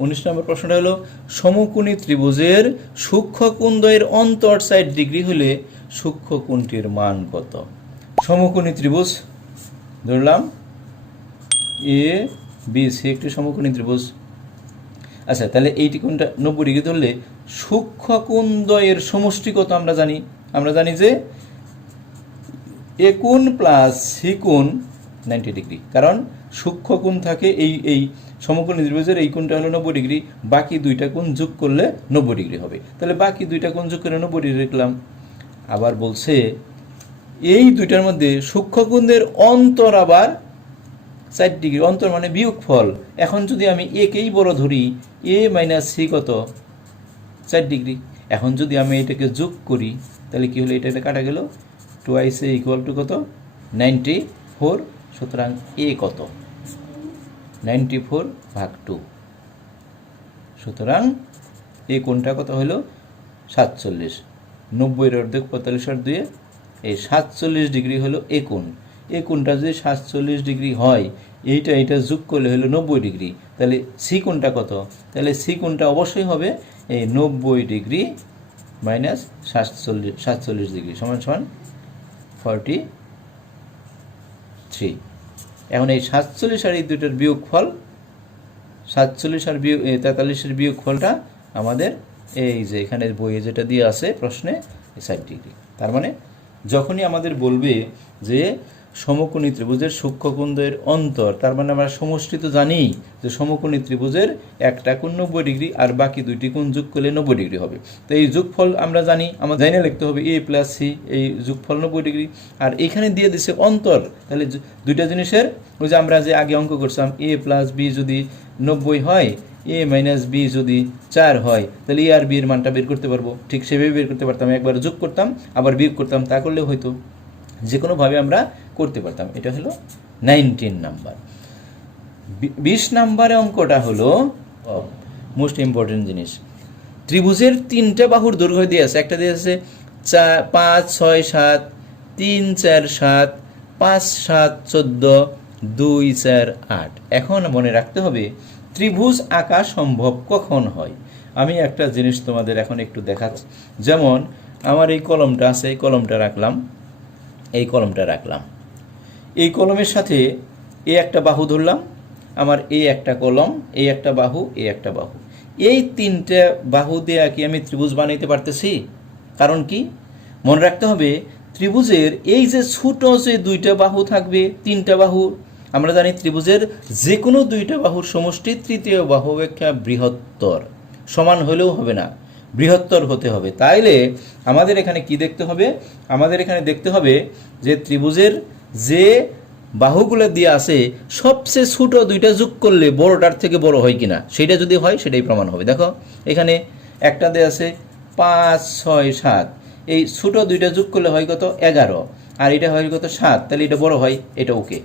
19 নম্বর প্রশ্নটা হলো সমকোণী ত্রিভুজের সূক্ষ্মকোণদ্বয়ের অন্তর 60 ডিগ্রি হলে সূক্ষ্মকোণটির মান কত? সমকোণী ত্রিভুজ ধরলাম এ বি সি একটি সমকোণী ত্রিভুজ। আচ্ছা, তাহলে এইটি কোণটা 90 ডিগ্রি ধরলে সূক্ষ্মকোণদ্বয়ের সমষ্টি কত আমরা জানি যে এ কোণ প্লাস সি কোণ 90 ডিগ্রি, কারণ সূক্ষ্মকোণ থাকে এই সমকোণী ত্রিভুজের এই কোণটা হলো 90 ডিগ্রি, বাকি দুইটা কোণ যোগ করলে 90 ডিগ্রি হবে। তাহলে বাকি দুইটা কোণ যোগ করে 90 ডিগ্রি লিখলাম। আবার বলছে এই দুইটার মধ্যে সূক্ষ্মকোণের অন্তর আবার 60 ডিগ্রি, অন্তর মানে বিয়োগফল। এখন যদি আমি একেই বড় ধরি, এ মাইনাস সি কত? 60 ডিগ্রি। এখন যদি আমি এটাকে যোগ করি তাহলে কি হলো? এটা কাটা গেল, 2 এ ইকুয়াল টু কত? 94। সুতরাং এ কত? 94/2। সুতরাং এই কোণটা কত হলো? 47। 90-এর অর্ধেক 45/2, এই 47 ডিগ্রি হলো এ কোণ। এই কোণটা যদি 47 ডিগ্রি হয়, এইটা যোগ করলে হলো 90 ডিগ্রি। তাহলে সি কোণটা কত? তাহলে সি কোণটা অবশ্যই হবে এই 90 ডিগ্রি মাইনাস 47 ডিগ্রি সমান 43। এখন এই 47 আর এই দুইটার বিয়োগফল, 47 আর 43-এর বিয়োগফলটা আমাদের এই যে এখানে বইয়ে যেটা দিয়ে আছে প্রশ্নে 60 ডিগ্রি। তার মানে যখনই আমাদের বলবে যে সমকোণী ত্রিভুজের সূক্ষ্মকোণদ্বয়ের অন্তর, তার মানে আমরা সমষ্টি তো জানি যে সমকোণী ত্রিভুজের একটা কোণ 90 ডিগ্রি আর বাকি দুইটি কোণ যোগ করলে 90 ডিগ্রি হবে। তো এই যোগফল আমরা জানি, আমরা জানি লিখতে হবে এ প্লাস সি, এই যোগফল 90 ডিগ্রি। আর এইখানে দিয়ে দিছে অন্তর, তাহলে দুইটা জিনিসের ওই যে আমরা যে আগে অঙ্ক করছিলাম, এ প্লাস বি যদি 90 হয়, এ মাইনাস বি যদি 4 হয়, তাহলে এ আর বি এর মানটা বের করতে পারবো। ঠিক সেভাবে বের করতে পারতাম, একবার যোগ করতাম আবার বিয়োগ করতাম, তা করলেও হয়তো যে কোনোভাবে আমরা করতে পারতাম। এটা হলো 19 নাম্বার। 20 নাম্বারে অঙ্কটা হলো মোস্ট ইম্পর্টেন্ট জিনিস। ত্রিভুজের 3টা বাহুর দৈর্ঘ্য দিয়ে আছে, একটা দিয়ে আছে 5, 6, 7, 3, 4, 7, 5, 7, 14, 2, 4, 8। এখন মনে রাখতে হবে ত্রিভুজ আঁকা সম্ভব কখন হয়। আমি একটা জিনিস তোমাদের এখন একটু দেখাচ্ছি। যেমন আমার এই কলমটা আছে, এই কলমটা রাখলাম, এই কলমের সাথে একটা বাহু ধরলাম, আমার এই একটা কলম, এই একটা বাহু, এই একটা বাহু, এই 3টে বাহু দিয়ে কি আমি ত্রিভুজ বানাইতে পারতেছি? কারণ কি মনে রাখতে হবে, ত্রিভুজের এই যে ছোট যে 2টা বাহু থাকবে, 3টা বাহু, আমরা জানি ত্রিভুজের যে কোনো 2টা বাহুর সমষ্টি তৃতীয় বাহু অপেক্ষা বৃহত্তর। সমান হলেও হবে না, বৃহত্তর হতে হবে। তাইলে আমাদের এখানে কি দেখতে হবে? আমাদের এখানে দেখতে হবে যে ত্রিভুজের যে বাহুগুলো দিয়ে আছে সবচেয়ে ছোট 2টা যোগ করলে বড়টার থেকে বড় হয় কিনা, সেটা যদি হয় সেটাই প্রমাণ হবে। দেখো এখানে একটা দিয়ে আছে 5, 6, 7, এই ছোট 2টা যোগ করলে হয় কত? 11, আর এটা হয় কত? 7। তাহলে এটা বড় হয়, এটা ওকে।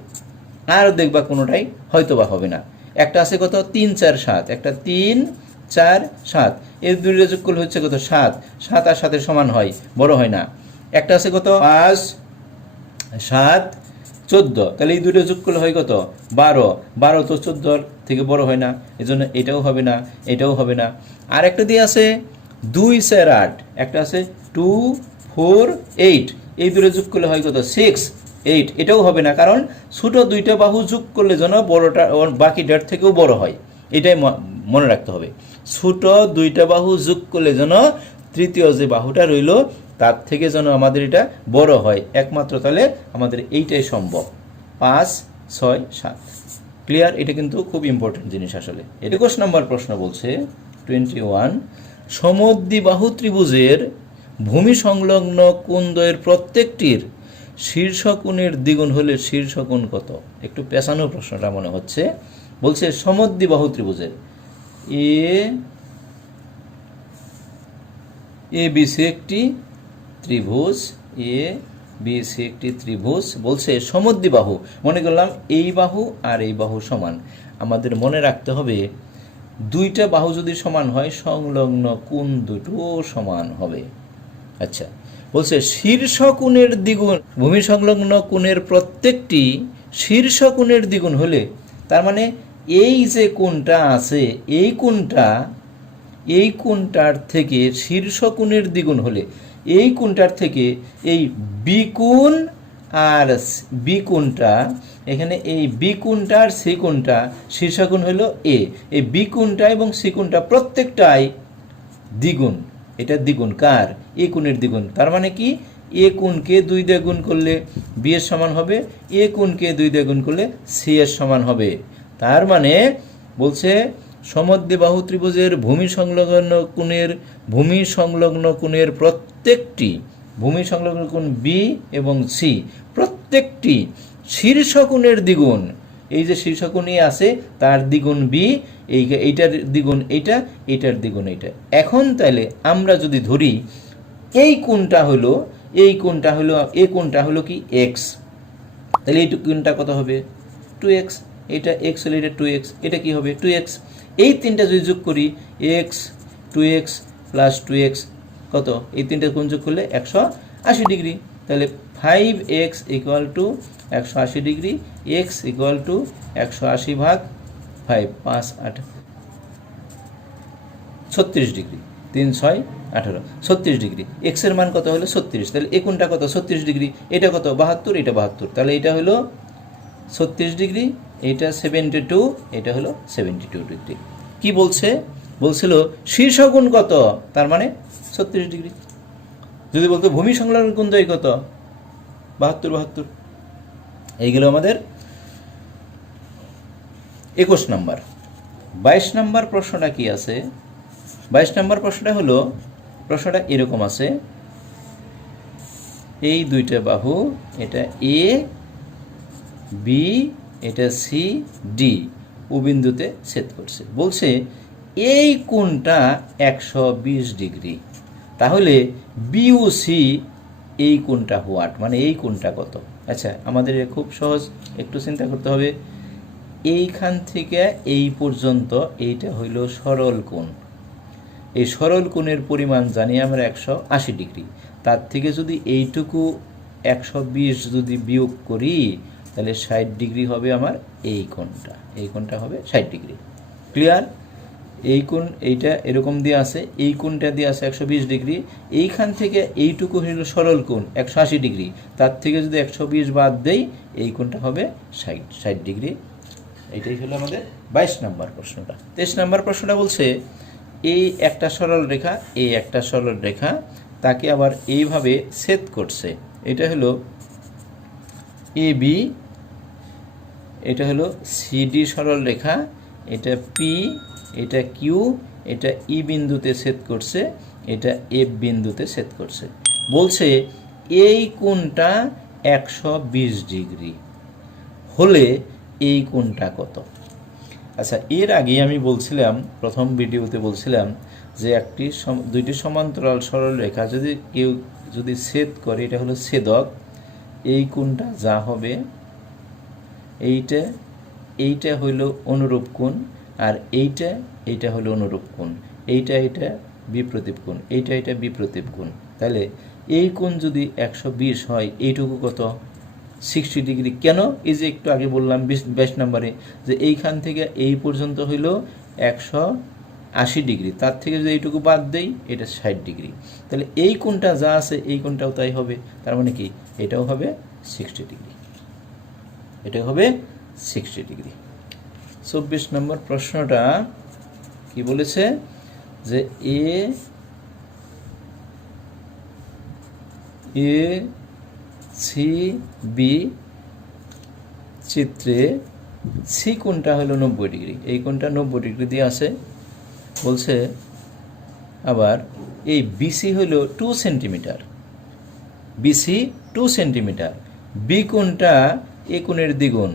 আর দেখবা কোনোটাই হয়তো বা হবে না। একটা আছে কত? 3, 4, 7, একটা 3, 4, 7, এই 2টা যোগ করলে হচ্ছে কত? 7। 7 আর 7 সমান হয়, বড় হয় না। একটা আছে কত? 5, 7, 14, তাহলে এই 2টা যোগ করলে হয় কত? 12। 12 তো 14 থেকে বড় হয় না, এজন্য এটাও হবে না, এটাও হবে না। আর একটা দিয়ে আছে 2, 4, 8, একটা আছে 2, 4, 8, এই 2টা যোগ করলে হয় কত? 6, 8, এটাও হবে না, কারণ ছোট 2টা বাহু যোগ করলে যেন বড়টা বাকিটার থেকেও বড় হয়, এটাই মনে রাখতে হবে। ছোট 2টা বাহু যোগ করলে যেন তৃতীয় যে বাহুটা রইল তার থেকে যেন আমাদের এটা বড় হয়, একমাত্র তাহলে আমাদের এইটাই সম্ভব। 5, 6, 7। ক্লিয়ার? এটা কিন্তু খুব ইম্পর্টেন্ট জিনিস আসলে। 21 নম্বর প্রশ্ন বলছে 21, সমদ্বিবাহু ত্রিভুজের ভূমি সংলগ্ন কোণদ্বয়ের প্রত্যেকটির শীর্ষকোণের দ্বিগুণ হলে শীর্ষকোণ কত? একটু পেছানো প্রশ্নটা মনে হচ্ছে। বলছে সমদ্বিবাহু ত্রিভুজের এ বি সি একটি ত্রিভুজ, এ বি সি একটি ত্রিভুজ, বলছে সমদ্বিবাহু, মনে করলাম এই বাহু আর এই বাহু সমান। আমাদের মনে রাখতে হবে 2টা বাহু যদি সমান হয় সংলগ্ন কোণ দুটো সমান হবে। আচ্ছা, বলছে শীর্ষকোণের দ্বিগুণ, ভূমি সংলগ্ন কোণের প্রত্যেকটি শীর্ষকোণের দ্বিগুণ হলে, তার মানে এই যে কোণটা আছে এই কোণটার থেকে শীর্ষ কোণের দ্বিগুণ হলে এই কোণটার থেকে এই বি কোণ আর বি কোণটা, এখানে এই বি কোণটা আর সি কোণটা শীর্ষ কোণ হলো এ, এই বি কোণটা এবং সি কোণটা প্রত্যেকটাই দ্বিগুণ। এটা দ্বিগুণ কার? এ কোণের দ্বিগুণ। তার মানে কি এ কোণকে 2 দিয়ে গুণ করলে বি এর সমান হবে, এ কোণকে 2 দিয়ে গুণ করলে সি এর সমান হবে। তার মানে বলছে সমদ্বিবাহু ত্রিভুজের ভূমি সংলগ্ন কোণের প্রত্যেকটি ভূমি সংলগ্ন কোণ বি এবং সি প্রত্যেকটি শীর্ষ কোণের দ্বিগুণ, এই যে শীর্ষ কোণই আছে তার দ্বিগুণ বি, এইটার দ্বিগুণ এইটা, এইটার দ্বিগুণ এইটা। এখন তাহলে আমরা যদি ধরি এই কোণটা হলো এ কোণটা হলো কি এক্স, তাহলে এই কোণটা কত হবে? 2x। এটা x হলে এটা 2x, এটা কি হবে? 2x। এই তিনটা যদি যোগ করি x 2x প্লাস 2x কত? এই তিনটা কোণ যোগ করলে 180 ডিগ্রি। তাহলে 5x equal to 180 degree, x equal to 180 ভাগ 5, 5 8 36 ডিগ্রি, 3 6 18 36 ডিগ্রি। x এর মান কত হলো? 36। তাহলে এই কোণটা কত? 36 ডিগ্রি। এটা কত? 72, এটা 72। তাহলে এটা হলো 36 ডিগ্রি, এটা 72, এটা হলো 72 ডিগ্রি। কি বলছে? বলছিল শীর্ষ কোণ কত, তার মানে 36 ডিগ্রি। যদি বলতো ভূমি সংলগ্ন কোণ দ্বয় কত, 72। এইগুলো আমাদের 21 নম্বর। 22 নম্বর প্রশ্নটা কি আছে? 22 নম্বর প্রশ্নটা হলো, প্রশ্নটা এরকম আছে, এই দুইটা বাহু, এটা এ বি, এটা সি ডি ও বিন্দুতে ছেদ করছে। বলছে এই কোণটা 120 ডিগ্রি, তাহলে বিওসি এই কোণটা হোয়াট, মানে এই কোণটা কত? আচ্ছা, আমাদের খুব সহজ, একটু চিন্তা করতে হবে। এইখান থেকে এই পর্যন্ত এইটা হইল সরল কোণ। এই সরল কোণের পরিমাণ জানি আমরা 180 ডিগ্রি। তার থেকে যদি এইটুকু 120 যদি বিয়োগ করি তাহলে 60 ডিগ্রি হবে আমার এই কোণটা। এই কোণটা হবে 60 ডিগ্রি। ক্লিয়ার? এই কোণ এইটা এরকম দিয়ে আছে, এই কোণটা দিয়ে আছে 120 ডিগ্রি। এইখান থেকে এইটুকু হলো সরল কোণ 180 ডিগ্রি, তার থেকে যদি 120 বাদ দেই এই কোণটা হবে 60 ডিগ্রি। এটাই হলো আমাদের 22 নম্বর প্রশ্নটা। 23 নম্বর প্রশ্নটা বলছে এই একটা সরল রেখা, এই একটা সরল রেখা, তাকে আবার এইভাবে ছেদ করছে। এটা হলো এ বি, এটা হলো সিডি সরল রেখা, এটা পি, এটা কিউ, এটা ই বিন্দুতে ছেদ করছে, এটা এফ বিন্দুতে ছেদ করছে। বলছে এই কোণটা 120 ডিগ্রি হলে এই কোণটা কত? আচ্ছা, এর আগে আমি বলছিলাম, প্রথম ভিডিওতে বলছিলাম যে দুইটি সমান্তরাল সরল রেখা কেউ যদি ছেদ করে, এটা হলো ছেদক, এই কোণটা যা হবে এইটা হইল অনুরূপ কোণ, আর এইটা হলো অনুরূপ কোণ, এইটা বিপ্রতীপ কোণ, এইটা বিপ্রতীপ কোণ। তাহলে এই কোণ যদি 120 হয়, এইটুকু কত? 60 ডিগ্রি। কেন? এই যে একটু আগে বললাম 22 নম্বরে যে এইখান থেকে এই পর্যন্ত হইল 180 ডিগ্রি, তার থেকে যদি এইটুকু বাদ দেই এটা 60 ডিগ্রি। তাহলে এই কোণটা যা আছে এই কোণটাও তাই হবে। তার মানে কি এটাও হবে 60 ডিগ্রি, এটাও হবে 60 ডিগ্রি। 24 নম্বর প্রশ্নটা কি বলেছে যে এ সি বি চিত্রে সি কোণটা হলো 90 ডিগ্রি, এই কোণটা 90 ডিগ্রি দিয়ে আছে। বলছে আবার এই বিসি হলো 2 সেন্টিমিটার, বিসি 2 সেন্টিমিটার, বি কোণটা এ কোণের দ্বিগুণ,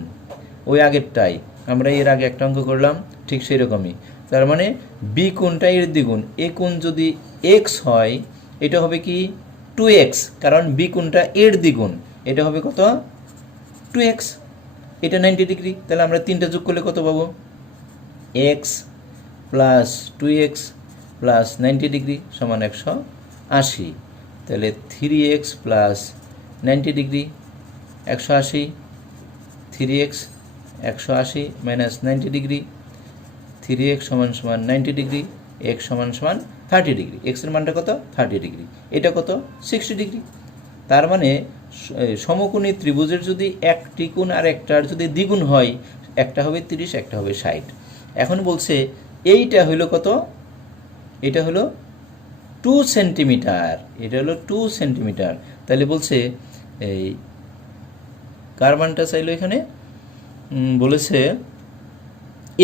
ওই আগেরটাই আমরা এর আগে একটা অঙ্ক করলাম ঠিক সেই রকমই। তার মানে বি কোণটা এর দ্বিগুণ, এ কোণ যদি এক্স হয় এটা হবে কি 2x, কারণ বি কোণটা এর দ্বিগুণ, এটা হবে কত? 2x। এটা 90 ডিগ্রি, তাহলে আমরা তিনটা যোগ করলে কত পাবো? x plus 2x plus 90 degree সমান 180। তাহলে 3x plus 90 degree 180, 3x 180 minus 90 degree, 3x সমান সমান 90 ডিগ্রি, x সমান সমান 30 ডিগ্রি। x এর মানটা কত? 30 ডিগ্রি। এটা কত? 60 ডিগ্রি। তার মানে সমকোণী ত্রিভুজের যদি একটি কোণ আর একটার যদি দ্বিগুণ হয়, একটা হবে 30, একটা হবে 60। এখন বলছে এইটা হলো কত? এটা হলো 2 সেন্টিমিটার। এটা হলো 2 সেন্টিমিটার। তাহলে বলছে এই কার মানটা চাইলো এখানে? বলেছে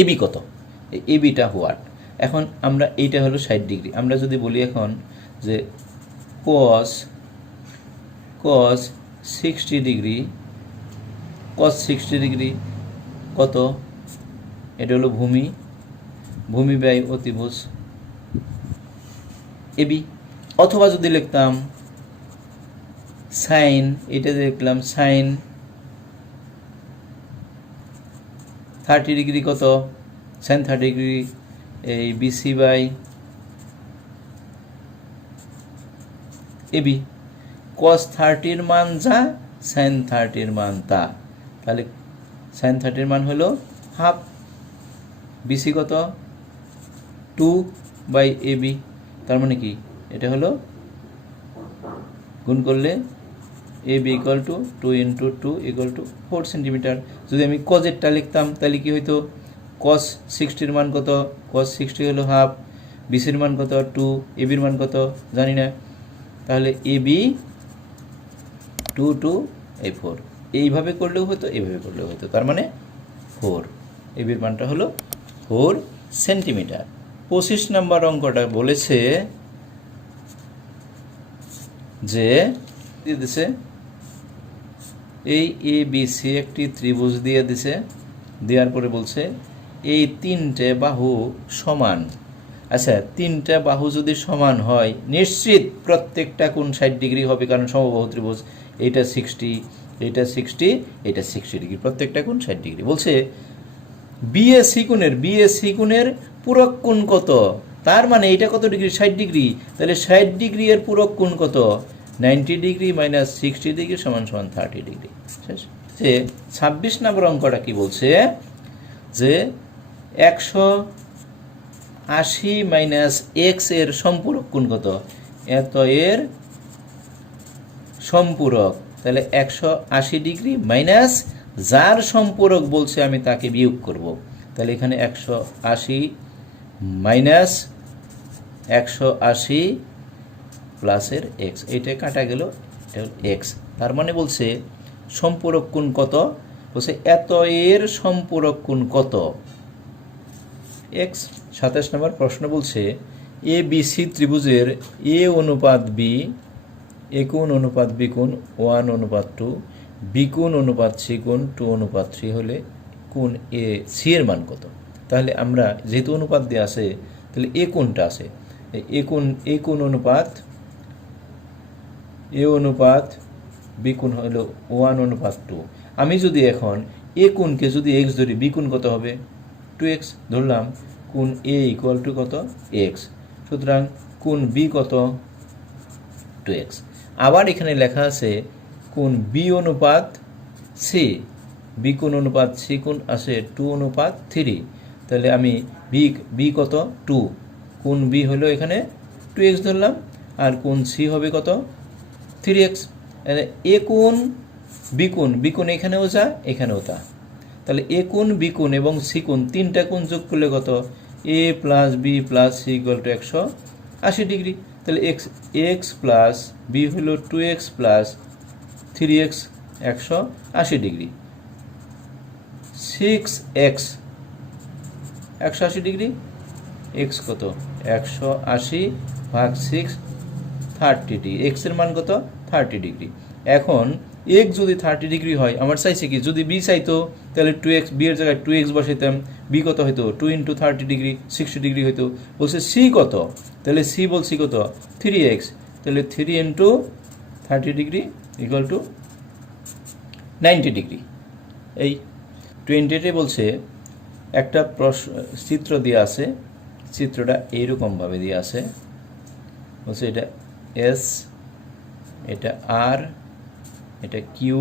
এবি কত, এবিটা হোয়াট। এখন আমরা এইটা হলো 60 ডিগ্রি। আমরা যদি বলি এখন যে cos 60 ডিগ্রি, cos 60 ডিগ্রি কত? এটা হলো ভূমি ব্যয় অতিভুজ এবি। অথবা যদি লিখতাম সাইন, এটা লিখলাম সাইন 30 ডিগ্রি কত? সাইন 30 ডিগ্রি এই বিসি বাই এবি। cos 30 মান যা, সাইন 30 মান তা। তাহলে সাইন 30 মান হলো হাফ, বিসি কত? 2 বাই এবি। তার মানে কি? এটা হলো গুণ করলে AB equal to 2 into 2 equal to 4 centimetre. যদি আমি কজেরটা লিখতাম তাহলে কি হইতো? cos 60 মান কত? cos 60 হলো হাফ, বিসির মান কত? 2, এবির মান কত জানি না। তাহলে এবি 2 2 এই 4। এইভাবে করলেও হতো, এইভাবে করলেও হতো। তার মানে 4। এবির মানটা হলো 4 সেন্টিমিটার। 25 নম্বর অঙ্কটা বলেছে যে দিছে এই এ বি সি একটি ত্রিভুজ দিয়ে দিছে, দেওয়ার পরে বলছে এই 3টে বাহু সমান। আচ্ছা, 3টা বাহু যদি সমান হয় নিশ্চিত প্রত্যেকটা কোণ 60 ডিগ্রি হবে, কারণ সমবাহু ত্রিভুজ। এইটা 60, এইটা 60, এটা 60 ডিগ্রি, প্রত্যেকটা কোণ 60 ডিগ্রি। বলছে বিএসি কোণের পূরক কোণ কত? তার মানে এটা কত ডিগ্রি? 60 ডিগ্রি। তাহলে 60 ডিগ্রি এর পূরক কোণ কত? 90 ডিগ্রি মাইনাস 60 ডিগ্রি সমান সমান 30 ডিগ্রি। শেষ। 26 নম্বর অঙ্কটা কি বলছে যে 180 মাইনাস এক্স এর সম্পূরক কোণ কত? এত এর সম্পূরক। তাহলে 180 ডিগ্রি মাইনাস যার সম্পূরক বলছে আমি তাকে বিয়োগ করব। তাহলে এখানে 180 মাইনাস 180 প্লাসের এক্স, এইটা কাটা গেল, এক্স। তার মানে বলছে সম্পূরক কোণ কত? বলছে এত এর সম্পূরক কোণ কত? এক্স। 27 নম্বর প্রশ্ন বলছে এ বি সি ত্রিভুজের এ অনুপাত বি, এ কোণ অনুপাত বি কোণ 1:2, বি কোণ অনুপাত সি কোণ 2:3 হলে কোণ এ সি এর মান কত? তাহলে আমরা যেহেতু অনুপাত দিয়ে আছে, তাহলে এ কোণটা আছে, এ কোণ অনুপাত এ অনুপাত বি কোণ হলো 1:2। আমি যদি এখন এ কোণকে যদি এক্স ধরি, বি কোণ কত হবে? 2x ধরলাম। কোণ এ ইকুয়াল টু কত? এক্স। সুতরাং কোণ বি কত? 2x। আবার এখানে লেখা আছে কোণ বি অনুপাত সি, বি কোণ অনুপাত সি কোণ আছে 2:3। তাহলে আমি বি কত? 2। কোণ বি হলো এখানে 2x ধরলাম, আর কোণ সি হবে কত? 3x। এ কোণ বি কোণ এখানেও যা, এখানেও তা। তাহলে এ কোণ বি কোণ এবং সি কোণ, 3টা কোণ যোগ করলে কত? A plus B plus C equal to 180 degree. তাহলে এক্স প্লাস বি হলো 2x plus 3x 180 degree. 6x 180 degree, x কত? 180 ভাগ 6 30 ডিগ্রি। এক্স এর মান কত? 30 ডিগ্রি। এখন এক্স যদি 30 ডিগ্রি হয়, আমার চাইছে কি? যদি বি চাইতো তাহলে 2x, বি এর জায়গায় 2x বসাইতাম, বি কত হইতো? 2 ইন্টু 30 ডিগ্রি 60 ডিগ্রি হইতো। বলছে সি কত? তাহলে সি বলছি কত? 3x। তাহলে 3 into 30 degree equal to 90 degree. এই 28-এ বলছে একটা চিত্র দিয়ে আছে, চিত্রটা এইরকমভাবে দিয়ে আছে। বলছে এটা এস, এটা আর, এটা কিউ,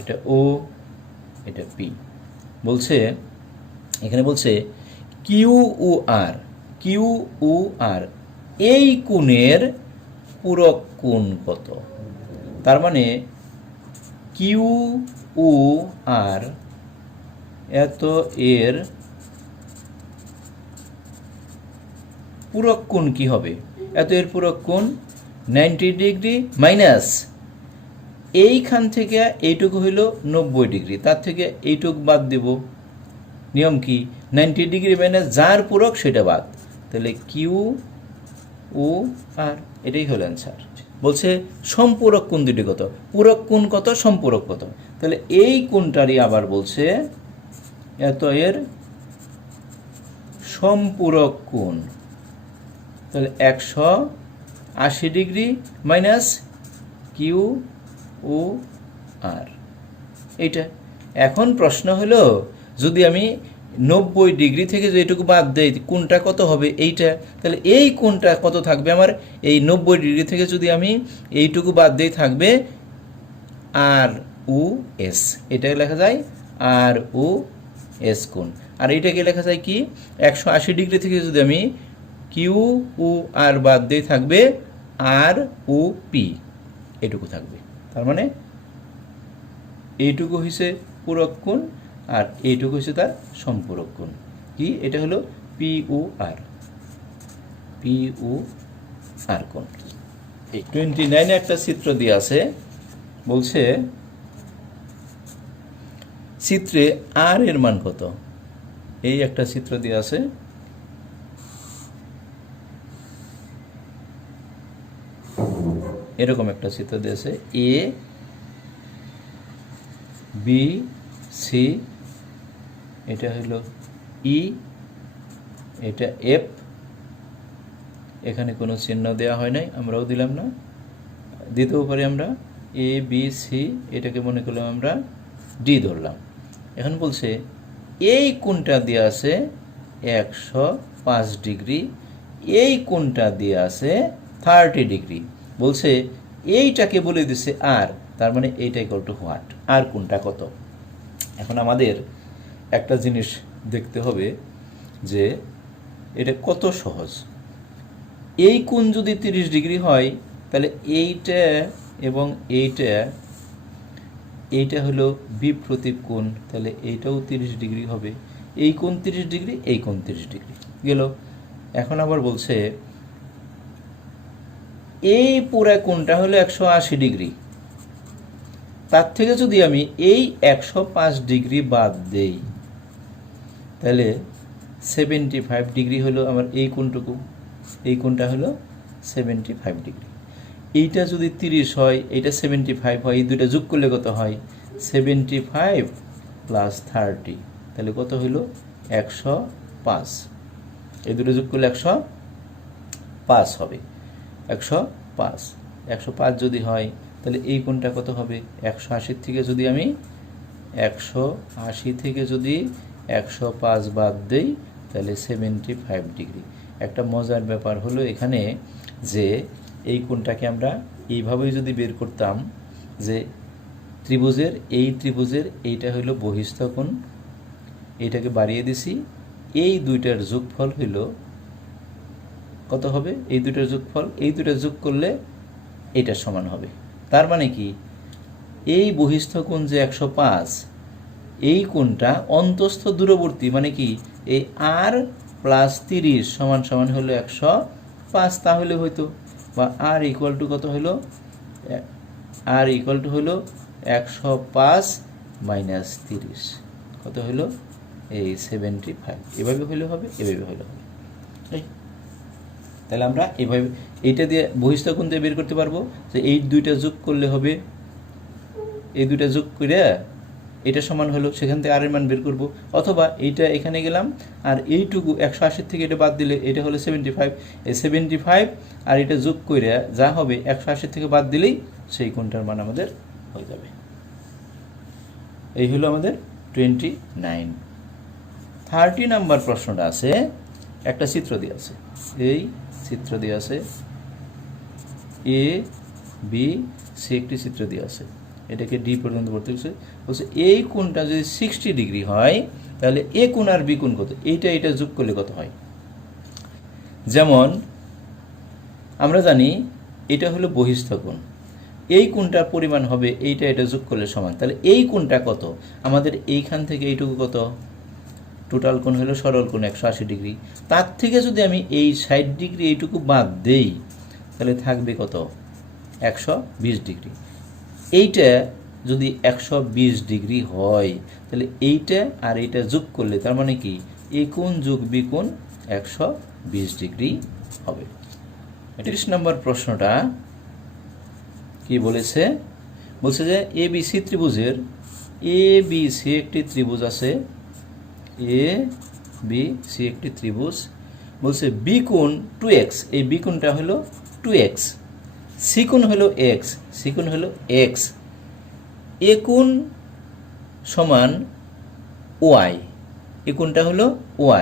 এটা ও, এটা পি। বলছে এখানে বলছে কিউ ও আর, কিউ ও আর এই কোণের পূরক কোণ কত? তার মানে কিউ ও আর এত এর পূরক কোণ কি হবে? এত এর পূরক কোণ 90 ডিগ্রি মাইনাস এইখান থেকে এইটুকু হইল 90 ডিগ্রি, তার থেকে এইটুকু বাদ দেব। নিয়ম কি? 90 ডিগ্রি মাইনাস যার পূরক সেটা বাদ, তাহলে কিউ ও আর, এটাই হলো অ্যান্সার। বলছে সম্পূরক কোণ দুটি কত, পূরক কোণ কত, সম্পূরক কত। তাহলে এই কোণটারই আবার বলছে এত এর সম্পূরক কোণ, তাহলে 180 ডিগ্রি মাইনাস কিউ ও আর, এইটা। এখন প্রশ্ন হলো যদি আমি 90 ডিগ্রি থেকে যদি এটুকু বাদ দেই কোণটা কত হবে? এইটা। তাহলে এই কোণটা কত থাকবে আমার? এই 90 ডিগ্রি থেকে যদি আমি এইটুকু বাদ দিই থাকবে আর ও এস, এটাকে লেখা যায় আর ও এস কোণ। আর এইটাকে লেখা যায় কি? 180 ডিগ্রি থেকে যদি আমি কিউ ও আর বাদ দিয়ে থাকবে আর ও পি, এটুকু থাকবে। তার মানে এইটুকু হয়েছে পূরক কোণ আর এইটুকু হচ্ছে তার সম্পূরক কোণ। কি? এটা হলো পি ও আর, পি ও আর কোণ। 29 একটা চিত্র দিয়ে আছে, বলছে চিত্রে আর এর মান কত? এই একটা চিত্র দিয়ে আছে, এরকম একটা চিত্র দিয়েছে, এ বি সি, এটা হলো ই, এটা এফ, এখানে কোনো চিহ্ন দেওয়া হয় নাই, আমরাও দিলাম না, দিতেও পারি আমরা। এ বি সি, এটাকে মনে করলাম আমরা ডি ধরলাম। এখন বলছে এই কোণটা দিয়ে আছে 105 ডিগ্রি, এই কোণটা দিয়ে আছে 30 ডিগ্রি। বলছে এইটাকে বলে দিছে আর, তার মানে এইটা ইকুয়াল টু হোয়াট? আর কোণটা কত? এখন আমাদের একটা জিনিস দেখতে হবে যে এটা কত সহজ। এই কোণ যদি 30 ডিগ্রি হয় তাহলে এইটা এবং এইটা হলো বিপ্রতীপ কোণ, তাহলে এইটাও 30 ডিগ্রি হবে। এই কোণ 30 ডিগ্রি, এই কোণ 30 ডিগ্রি গেল। এখন আবার বলছে এই পুরা কোণটা হলো 180 ডিগ্রি, তার থেকে যদি আমি এই 105 ডিগ্রি বাদ দেই তাহলে 75 ডিগ্রি হলো আমার এই কোণটুকু, এই কোণটা হলো 75 ডিগ্রি। এইটা যদি 30 হয়, এইটা 75 হয়, এই দুইটা যোগ করলে কত হয়? 75 প্লাস 30, তাহলে কত হইল? 105। এই দুটো যোগ করলে 105 হবে, 105 যদি হয় তাহলে এই কোণটা কত হবে? 180 থেকে যদি আমি 105 বাদ দেই তাহলে 75 ডিগ্রি। একটা মজার ব্যাপার হলো এখানে যে এই কোণটাকে আমরা এইভাবেই যদি বের করতাম যে ত্রিভুজের এইটা হলো বহিস্থ কোণ, এইটাকে বাড়িয়ে দিছি, এই দুইটার যোগফল হইল কত হবে? এই দুইটার যোগফল, এই দুইটা যোগ করলে এইটার সমান হবে। তার মানে কি? এই বহিস্থ কোণ যে 105, এই কোণটা অন্তস্থ দূরবর্তী, মানে কি এই আর প্লাস 30 সমান সমান হলো 105, তাহলে হয়তো বা আর ইকুয়াল টু কত হলো? আর ইকুয়াল টু হলো 105 মাইনাস 30, কত হলো? এই 75। এভাবে হইলে হবে, এভাবে হইলে হবে। তাহলে আমরা এভাবে এইটা দিয়ে বহিস্থ কোণ দিয়ে বের করতে পারবো যে এই দুইটা যোগ করলে হবে, এই দুইটা যোগ করে এটা সমান হলো, সেখান থেকে আর এর মান বের করবো। অথবা এইটা এখানে গেলাম আর এইটুকু 180 থেকে এটা বাদ দিলে এটা হলো 75, এই 75 আর এটা যোগ করে যা হবে 180 থেকে বাদ দিলেই সেই কোণটার মান আমাদের হয়ে যাবে। এই হলো আমাদের 29। 30 নাম্বার প্রশ্নটা আছে, একটা চিত্র দিয়ে আছে, এই চিত্র দিয়ে আছে, এ বি সি একটি চিত্র দিয়ে আছে। এটাকে ডি পর্যন্ত পড়তে হচ্ছে। বলছে এই কোণটা যদি 60 ডিগ্রি হয় তাহলে এ কোণ আর বি কোণ কত, এটা যোগ করলে কত হয়। যেমন আমরা জানি এটা হলো বহিস্থ কোণ, এই কোণটার পরিমাণ হবে এটা যোগ করলে সমান। তাহলে এই কোণটা কত, আমাদের এইখান থেকে এইটুকু কত, টোটাল কোণ হলো সরল কোণ 180 ডিগ্রি। তার থেকে যদি আমি এই 60 ডিগ্রি এইটুকু বাদ দেই তাহলে থাকবে কত, 120 ডিগ্রি। এইটা যদি 120 ডিগ্রি হয় তাহলে এইটা আর এইটা যোগ করলে তার মানে কি এ কোণ যোগ বি কোণ 120 ডিগ্রি হবে। 30 নম্বর প্রশ্নটা কি বলেছে, বলছে যে এ বি সি ত্রিভুজের, এ বি সি একটি ত্রিভুজ আছে, এ বি সি একটি ত্রিভুজ। বলছে বি কোণ 2x, এই বি কোণটা হলো 2x, সি কোণ হলো x, সি কোণ হলো x, এ কোণ সমান y, এ কোণটা হলো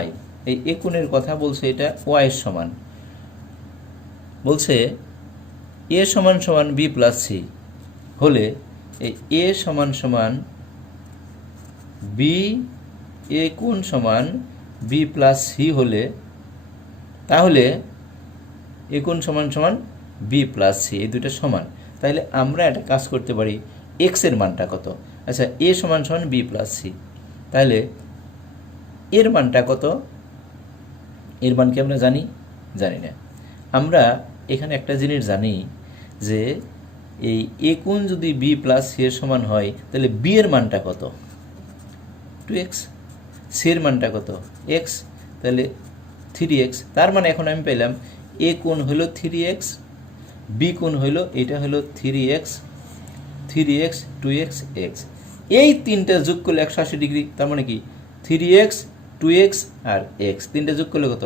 y, এই এ কোণের কথা বলছে, এটা y এর সমান। বলছে এ সমান সমান বি প্লাস সি হলে এই এ সমান সমান বি, এ কোণ সমান বি প্লাস সি হলে তাহলে এ কোণ সমান সমান বি প্লাস সি, এই দুটো সমান। তাহলে আমরা একটা কাজ করতে পারি, এক্স এর মানটা কত, আচ্ছা এ সমান সমান বি প্লাস সি, তাহলে এর মানটা কত, এর মান কি আমরা জানি, জানি না। আমরা এখানে একটা জিনিস জানি যে এই এ কোণ যদি বি প্লাস সি এর সমান হয় তাহলে বি এর মানটা কত, 2x, সি এর মানটা কত, x, তাহলে 3x। তার মানে এখন আমি পেলাম এ কোণ হলো 3x, বি কোণ হলো এটা হলো 3x, 2x, x, এই তিনটা যোগ করলে 180 ডিগ্রি। তার মানে কি 3x, 2x আর x, তিনটা যোগ করলে কত,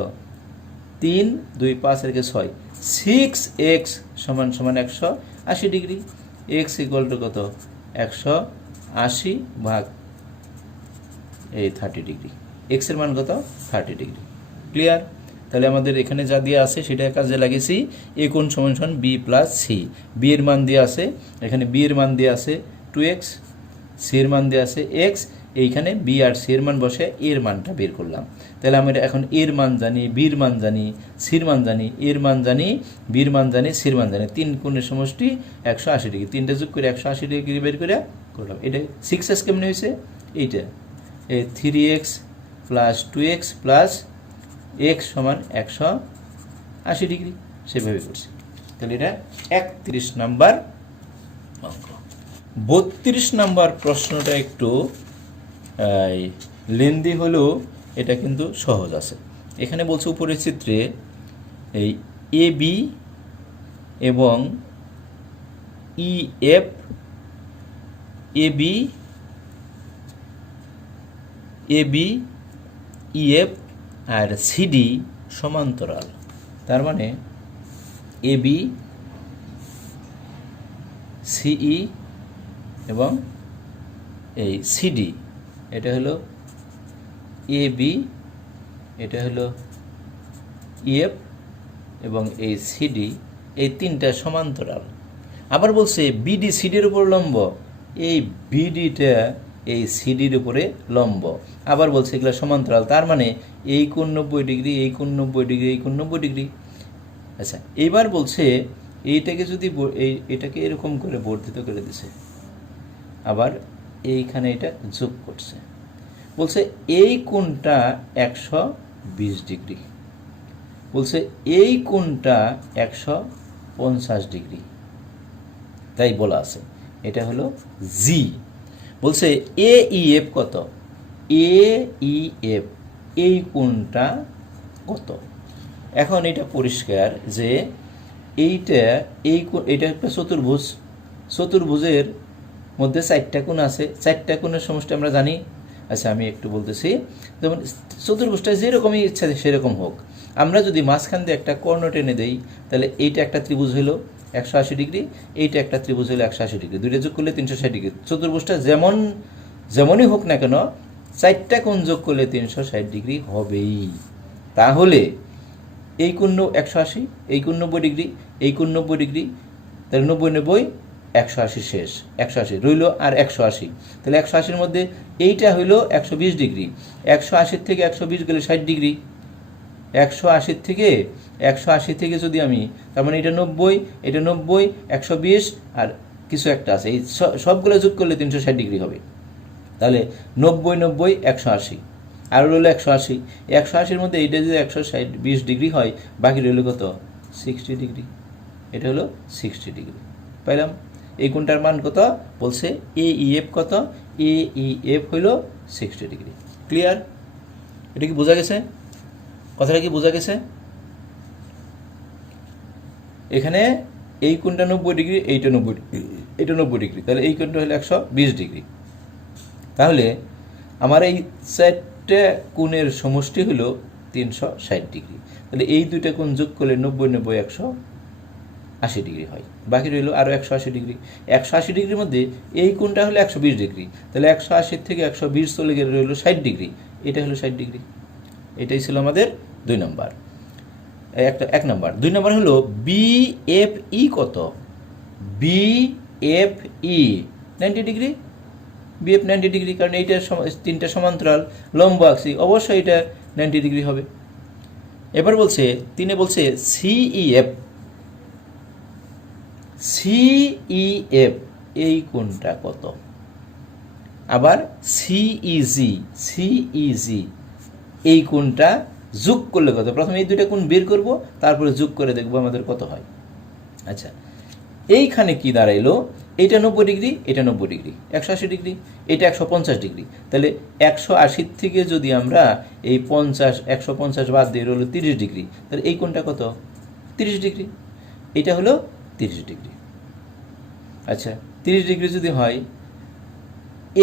3, 2, 5 রেখে 6, 6x সমান সমান 180 ডিগ্রি। x ইকুয়াল টু কত, 180 ভাগ এই 30 ডিগ্রি, x এর মান কত, 30 ডিগ্রি। ক্লিয়ার? তাহলে আমাদের এখানে যা দিয়ে আছে সেটা কাজে লাগিয়েছি, এ কোণ সমান সমান বি প্লাস সি, বি এর মান দিয়ে আছে, এখানে বি এর মান দিয়ে আছে 2x, সি এর মান দিয়ে আছে x, এইখানে বি আর সি এর মান বসে এর মানটা বের করলাম। তাহলে আমরা এখন এর মান জানি, বির মান জানি, সির মান জানি, এর মান জানি, বির মান জানি, সির মান জানি, তিন কোণের সমষ্টি 180 ডিগ্রি, তিনটা যোগ করে 180 ডিগ্রি বের করে করলাম। এটা 6x কেমনে হয়েছে, এইটা এই 3x plus 2x plus x সমান 180 ডিগ্রি, সেভাবে করছি। তাহলে এটা 31 নাম্বার অঙ্ক। 32 নাম্বার প্রশ্নটা একটু লেন্দি হলেও এটা কিন্তু সহজ আছে। এখানে বলছে উপরের চিত্রে এই এ বি এবং E F, A B E F R CD সমান্তরাল। তার মানে এ বি, সিই এবং এই সিডি, এটা হলো এ বি, এটা হলো ইএফ এবং এই সিডি, এই তিনটা সমান্তরাল। আবার বলছে বিডি সিডির উপর লম্ব, এই বিডিটা এই সিডির উপরে লম্ব। আবার বলছে এগুলো সমান্তরাল, তার মানে এই কোণ 90 ডিগ্রি, এই কোণ 90 ডিগ্রি, এই কোণ 90 ডিগ্রি। আচ্ছা এইবার বলছে এইটাকে যদি এটাকে এরকম করে বর্ধিত করে দিছে, আবার এইখানে এটা যোগ করছে, বলছে এই কোণটা 120 ডিগ্রি, বলছে এই কোণটা 150 ডিগ্রি, তাই বলা আছে। এটা হলো জি। বলছে এ ই এফ কত, এ ই এফ এই কোণটা কত। এখন এটা পরিষ্কার যে এইটা এটা একটা চতুর্ভুজ, চতুর্ভুজের মধ্যে 4টা কোণ আছে, 4টা কোণের সমষ্টি আমরা জানি। আচ্ছা আমি একটু বলতেছি, যেমন চতুর্ভুজটা যেরকমই ইচ্ছা সেরকম হোক, আমরা যদি মাঝখান দিয়ে একটা কর্ণ টেনে দেই তাহলে এইটা একটা ত্রিভুজ হলো 180 ডিগ্রি, এইটা একটা ত্রিভুজ হলো 180 ডিগ্রি, দুইটা যোগ করলে 360 ডিগ্রি। চতুর্ভুজটা যেমনই হোক না কেন 4টা কোণ যোগ করলে 360 ডিগ্রি হবেই। তাহলে এই কোণ 180, এই কোণ 90 ডিগ্রি, এই কোণ 90 ডিগ্রি, তাহলে 90, 90, 180 শেষ, 180 রইল আর 180, তাহলে 180-র মধ্যে এইটা হইলো 120 ডিগ্রি, 180 থেকে 120 গেলে 60 ডিগ্রি, 180 থেকে যদি আমি, তার মানে এটা 90, এটা 90, 120 আর কিছু একটা আছে, এই সবগুলো যোগ করলে 360 ডিগ্রি হবে। তাহলে 90, 90, 180 আর রইল 180, 180-র মধ্যে এইটা যদি 120 ডিগ্রি হয়, বাকি রইল কত? 60 ডিগ্রি। এটা হলো 60 ডিগ্রি। পাইলাম? এই কোণটার মান কত? বলছে AEF কত? AEF হইল 60 ডিগ্রি। ক্লিয়ার? এটা কি বোঝা গেছে? কথাটা কি বোঝা গেছে? এখানে এই কোণটা 90 ডিগ্রি, এইটা 90 ডিগ্রি, এটা 90 ডিগ্রি, তাহলে এই কোণটা হলো 120 ডিগ্রি। তাহলে আমার এই চারটে কোণের সমষ্টি হলো 360 ডিগ্রি। তাহলে এই দুইটা কোণ যোগ করলে 90, 90, 180 ডিগ্রি হয়। বাকি রইল আরও 180 ডিগ্রি। 180 ডিগ্রির মধ্যে এই কোণটা হলো 120 ডিগ্রি, তাহলে 180 থেকে 120 চলে গেলে রইল 60 ডিগ্রি। এটা হলো 60 ডিগ্রি। এটাই ছিল আমাদের 2 নম্বর। এক নম্বর। 2 নম্বর হলো BFE কত? BFE 90 degree. BF 90 ডিগ্রি, কারণ এইটার তিনটা সমান্তরাল লম্ব আঁকছি, অবশ্যই এটা 90 ডিগ্রি হবে। এবার বলছে 3-এ বলছে CEF এই কোণটা কত? আবার CEG এই কোণটা যোগ করলে কত? প্রথমে এই দুইটা কোণ বের করব, তারপরে যোগ করে দেখব আমাদের কত হয়। আচ্ছা, এইখানে কি দাঁড়াইলো? এটা 90 ডিগ্রি, এটা 90 ডিগ্রি, 180 ডিগ্রি, এটা 150 ডিগ্রি। তাহলে 180 থেকে যদি আমরা এই 150 বাদ দিয়ে রইল 30 ডিগ্রি, তাহলে এই কোণটা কত? 30 ডিগ্রি। এটা হলো 30 ডিগ্রি। আচ্ছা, 30 ডিগ্রি যদি হয়,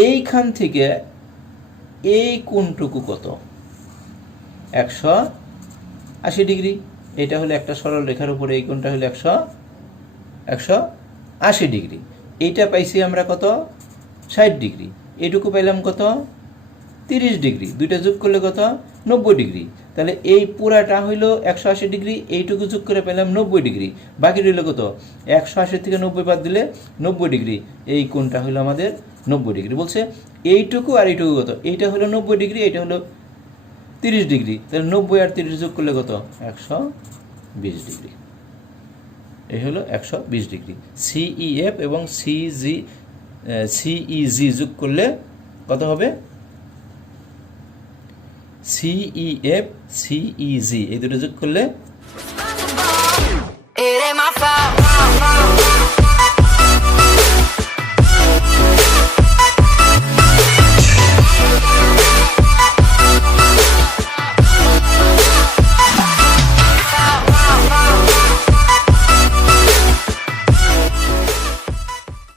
এইখান থেকে এই কোণটুকু কত? 180 ডিগ্রি। এটা হলো একটা সরল রেখার উপরে এই কোণটা হলো 180 ডিগ্রি। এইটা পাইছি আমরা কত? 60 ডিগ্রি। এইটুকু পাইলাম কত? 30 ডিগ্রি। দুইটা যোগ করলে কত? 90 ডিগ্রি। তাহলে এই পুরাটা হইল 180 ডিগ্রি, এইটুকু যোগ করে পেলাম 90 ডিগ্রি। বাকি রইল কত? 180 থেকে 90 বাদ দিলে 90 ডিগ্রি। এই কোণটা হইল আমাদের 90 ডিগ্রি। বলছে এইটুকু আর এইটুকু কত? এইটা হলো 90 ডিগ্রি, এইটা হলো 30 ডিগ্রি। তাহলে 90 আর 30 যোগ করলে কত? 120 ডিগ্রি। এই হলো 120 ডিগ্রি। CEF এবং CEG যোগ করলে কত হবে? CEF CEG এই দুটো যোগ করলে